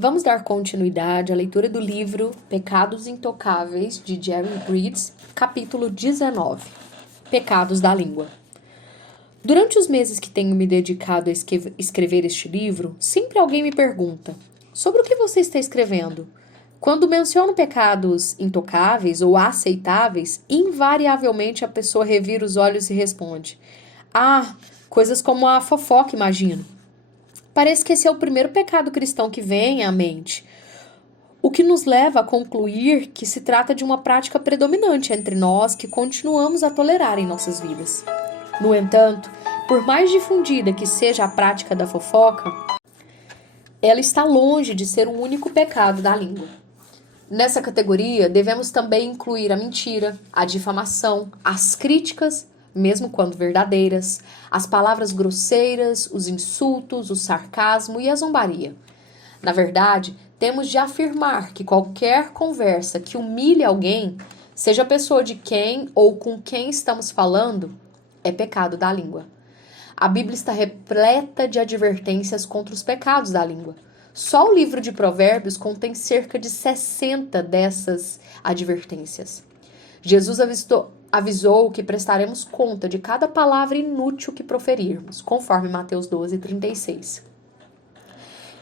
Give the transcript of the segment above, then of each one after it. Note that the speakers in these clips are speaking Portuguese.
Vamos dar continuidade à leitura do livro Pecados Intocáveis, de Jerry Bridges, capítulo 19, Pecados da Língua. Durante os meses que tenho me dedicado a escrever este livro, sempre alguém me pergunta: sobre o que você está escrevendo? Quando menciono pecados intocáveis ou aceitáveis, invariavelmente a pessoa revira os olhos e responde: ah, coisas como a fofoca, imagino. Parece que esse é o primeiro pecado cristão que vem à mente, o que nos leva a concluir que se trata de uma prática predominante entre nós que continuamos a tolerar em nossas vidas. No entanto, por mais difundida que seja a prática da fofoca, ela está longe de ser o único pecado da língua. Nessa categoria, devemos também incluir a mentira, a difamação, as críticas, mesmo quando verdadeiras, as palavras grosseiras, os insultos, o sarcasmo e a zombaria. Na verdade, temos de afirmar que qualquer conversa que humilhe alguém, seja a pessoa de quem ou com quem estamos falando, é pecado da língua. A Bíblia está repleta de advertências contra os pecados da língua. Só o livro de Provérbios contém cerca de 60 dessas advertências. Jesus avisou que prestaremos conta de cada palavra inútil que proferirmos, conforme Mateus 12:36.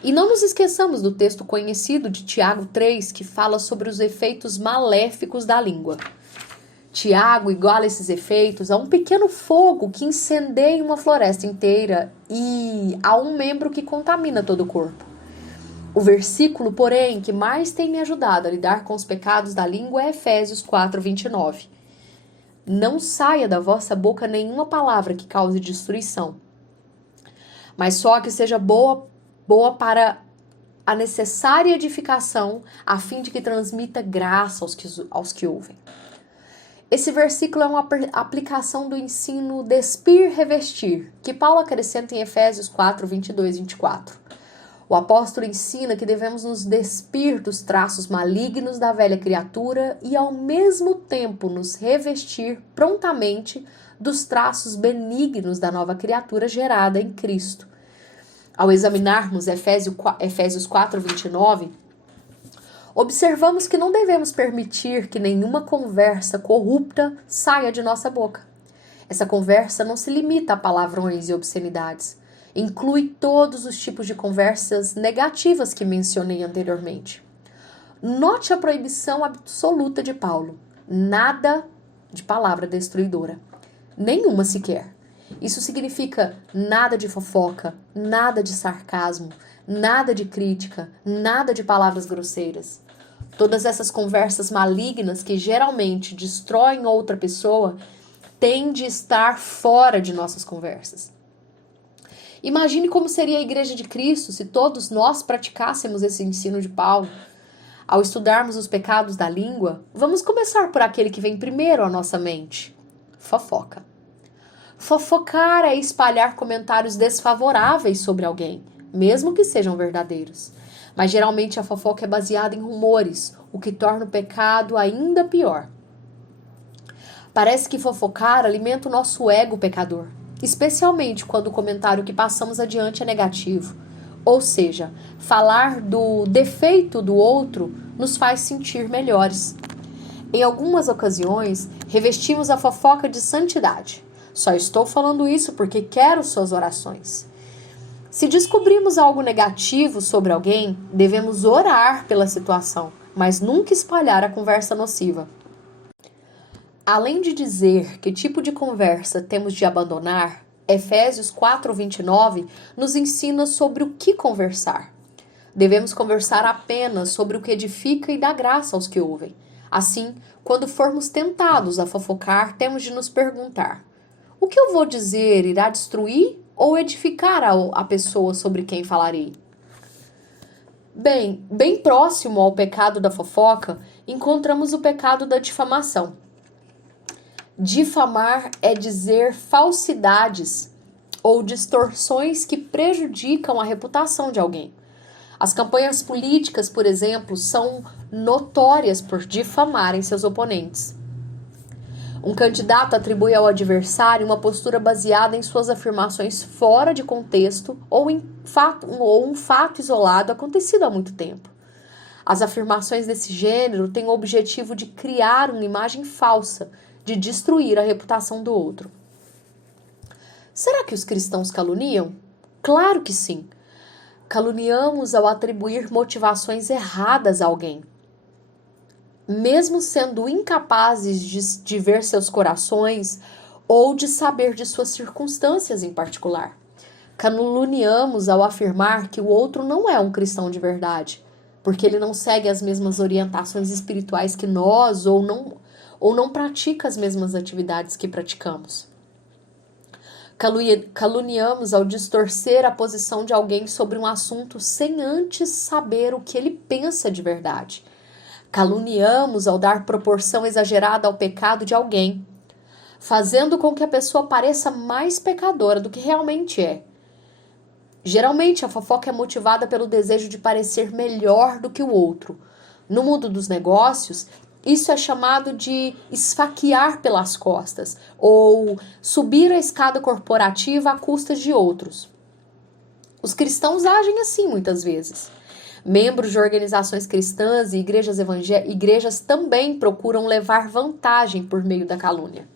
E não nos esqueçamos do texto conhecido de Tiago 3, que fala sobre os efeitos maléficos da língua. Tiago iguala esses efeitos a um pequeno fogo que incendeia uma floresta inteira e a um membro que contamina todo o corpo. O versículo, porém, que mais tem me ajudado a lidar com os pecados da língua é Efésios 4:29. Não saia da vossa boca nenhuma palavra que cause destruição, mas só que seja boa para a necessária edificação, a fim de que transmita graça aos que ouvem. Esse versículo é uma aplicação do ensino despir-revestir, que Paulo acrescenta em Efésios 4:22-24. O apóstolo ensina que devemos nos despir dos traços malignos da velha criatura e, ao mesmo tempo, nos revestir prontamente dos traços benignos da nova criatura gerada em Cristo. Ao examinarmos Efésios 4:29, observamos que não devemos permitir que nenhuma conversa corrupta saia de nossa boca. Essa conversa não se limita a palavrões e obscenidades. Inclui todos os tipos de conversas negativas que mencionei anteriormente. Note a proibição absoluta de Paulo. Nada de palavra destruidora. Nenhuma sequer. Isso significa nada de fofoca, nada de sarcasmo, nada de crítica, nada de palavras grosseiras. Todas essas conversas malignas que geralmente destroem outra pessoa têm de estar fora de nossas conversas. Imagine como seria a Igreja de Cristo se todos nós praticássemos esse ensino de Paulo. Ao estudarmos os pecados da língua, vamos começar por aquele que vem primeiro à nossa mente: fofoca. Fofocar é espalhar comentários desfavoráveis sobre alguém, mesmo que sejam verdadeiros. Mas geralmente a fofoca é baseada em rumores, o que torna o pecado ainda pior. Parece que fofocar alimenta o nosso ego pecador, especialmente quando o comentário que passamos adiante é negativo. Ou seja, falar do defeito do outro nos faz sentir melhores. Em algumas ocasiões, revestimos a fofoca de santidade. Só estou falando isso porque quero suas orações. Se descobrimos algo negativo sobre alguém, devemos orar pela situação, mas nunca espalhar a conversa nociva. Além de dizer que tipo de conversa temos de abandonar, Efésios 4:29 nos ensina sobre o que conversar. Devemos conversar apenas sobre o que edifica e dá graça aos que ouvem. Assim, quando formos tentados a fofocar, temos de nos perguntar: o que eu vou dizer irá destruir ou edificar a pessoa sobre quem falarei? Bem próximo ao pecado da fofoca, encontramos o pecado da difamação. Difamar é dizer falsidades ou distorções que prejudicam a reputação de alguém. As campanhas políticas, por exemplo, são notórias por difamarem seus oponentes. Um candidato atribui ao adversário uma postura baseada em suas afirmações fora de contexto ou um fato isolado acontecido há muito tempo. As afirmações desse gênero têm o objetivo de criar uma imagem falsa, de destruir a reputação do outro. Será que os cristãos caluniam? Claro que sim. Caluniamos ao atribuir motivações erradas a alguém. Mesmo sendo incapazes de ver seus corações ou de saber de suas circunstâncias em particular. Caluniamos ao afirmar que o outro não é um cristão de verdade, porque ele não segue as mesmas orientações espirituais que nós ou não pratica as mesmas atividades que praticamos. Caluniamos ao distorcer a posição de alguém sobre um assunto sem antes saber o que ele pensa de verdade. Caluniamos ao dar proporção exagerada ao pecado de alguém, fazendo com que a pessoa pareça mais pecadora do que realmente é. Geralmente, a fofoca é motivada pelo desejo de parecer melhor do que o outro. No mundo dos negócios, isso é chamado de esfaquear pelas costas ou subir a escada corporativa à custa de outros. Os cristãos agem assim muitas vezes. Membros de organizações cristãs e igrejas também procuram levar vantagem por meio da calúnia.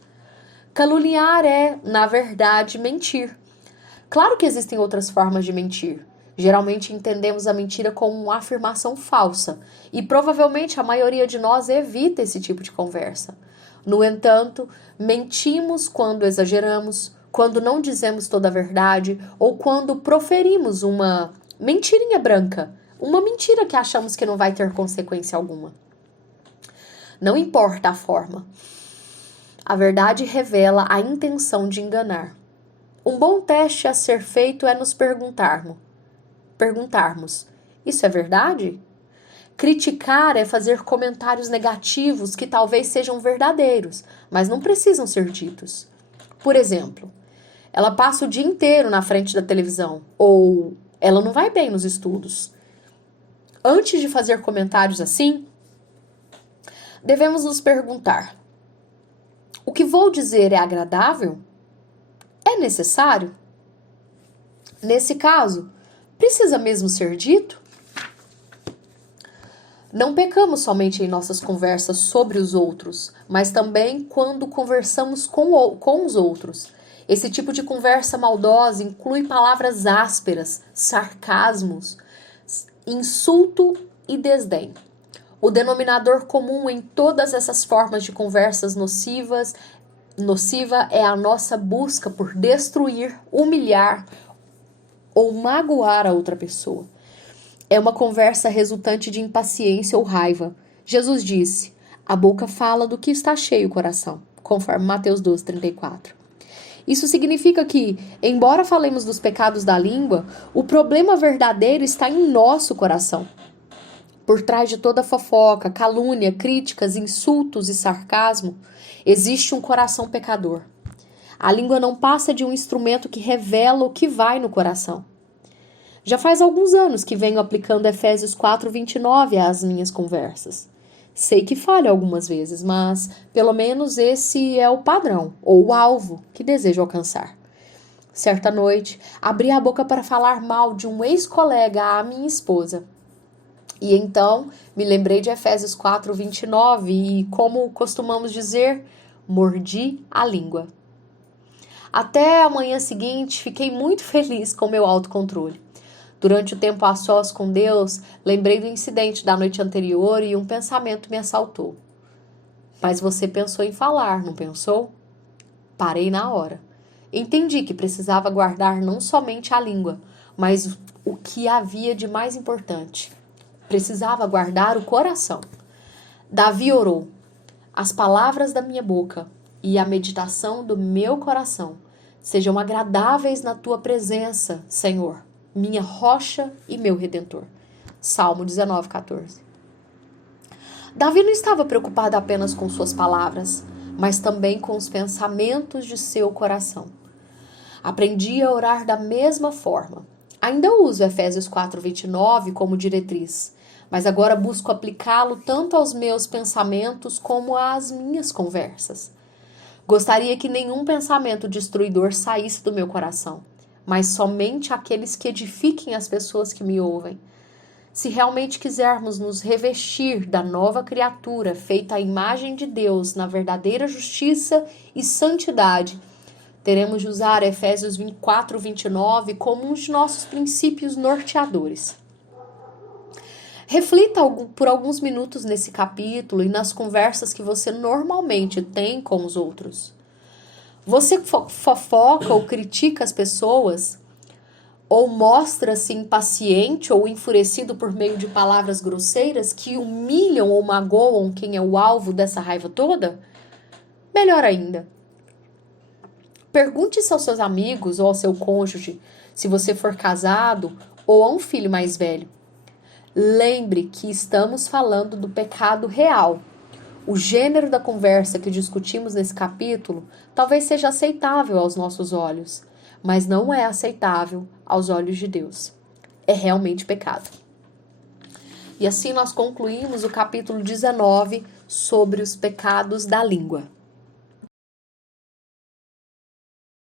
Caluniar é, na verdade, mentir. Claro que existem outras formas de mentir. Geralmente entendemos a mentira como uma afirmação falsa e provavelmente a maioria de nós evita esse tipo de conversa. No entanto, mentimos quando exageramos, quando não dizemos toda a verdade ou quando proferimos uma mentirinha branca, uma mentira que achamos que não vai ter consequência alguma. Não importa a forma. A verdade revela a intenção de enganar. Um bom teste a ser feito é nos perguntarmos: isso é verdade? Criticar é fazer comentários negativos que talvez sejam verdadeiros, mas não precisam ser ditos. Por exemplo, ela passa o dia inteiro na frente da televisão, ou ela não vai bem nos estudos. Antes de fazer comentários assim, devemos nos perguntar: o que vou dizer é agradável? É necessário? Nesse caso, precisa mesmo ser dito? Não pecamos somente em nossas conversas sobre os outros, mas também quando conversamos com os outros. Esse tipo de conversa maldosa inclui palavras ásperas, sarcasmos, insulto e desdém. O denominador comum em todas essas formas de conversas nociva é a nossa busca por destruir, humilhar ou magoar a outra pessoa. É uma conversa resultante de impaciência ou raiva. Jesus disse: a boca fala do que está cheio o coração, conforme Mateus 12:34. Isso significa que, embora falemos dos pecados da língua, o problema verdadeiro está em nosso coração. Por trás de toda fofoca, calúnia, críticas, insultos e sarcasmo, existe um coração pecador. A língua não passa de um instrumento que revela o que vai no coração. Já faz alguns anos que venho aplicando Efésios 4:29 às minhas conversas. Sei que falho algumas vezes, mas pelo menos esse é o padrão, ou o alvo, que desejo alcançar. Certa noite, abri a boca para falar mal de um ex-colega à minha esposa. E então, me lembrei de Efésios 4:29 e, como costumamos dizer, mordi a língua. Até a manhã seguinte, fiquei muito feliz com meu autocontrole. Durante o tempo a sós com Deus, lembrei do incidente da noite anterior e um pensamento me assaltou. Mas você pensou em falar, não pensou? Parei na hora. Entendi que precisava guardar não somente a língua, mas o que havia de mais importante. Precisava guardar o coração. Davi orou: as palavras da minha boca e a meditação do meu coração sejam agradáveis na tua presença, Senhor, minha rocha e meu redentor. Salmo 19:14. Davi não estava preocupado apenas com suas palavras, mas também com os pensamentos de seu coração. Aprendi a orar da mesma forma. Ainda uso Efésios 4:29 como diretriz, mas agora busco aplicá-lo tanto aos meus pensamentos como às minhas conversas. Gostaria que nenhum pensamento destruidor saísse do meu coração, mas somente aqueles que edifiquem as pessoas que me ouvem. Se realmente quisermos nos revestir da nova criatura feita à imagem de Deus na verdadeira justiça e santidade, teremos de usar Efésios 24, 29 como um de nossos princípios norteadores. Reflita por alguns minutos nesse capítulo e nas conversas que você normalmente tem com os outros. Você fofoca ou critica as pessoas? Ou mostra-se impaciente ou enfurecido por meio de palavras grosseiras que humilham ou magoam quem é o alvo dessa raiva toda? Melhor ainda, pergunte-se aos seus amigos ou ao seu cônjuge, se você for casado ou a um filho mais velho. Lembre que estamos falando do pecado real. O gênero da conversa que discutimos nesse capítulo talvez seja aceitável aos nossos olhos, mas não é aceitável aos olhos de Deus. É realmente pecado. E assim nós concluímos o capítulo 19 sobre os pecados da língua.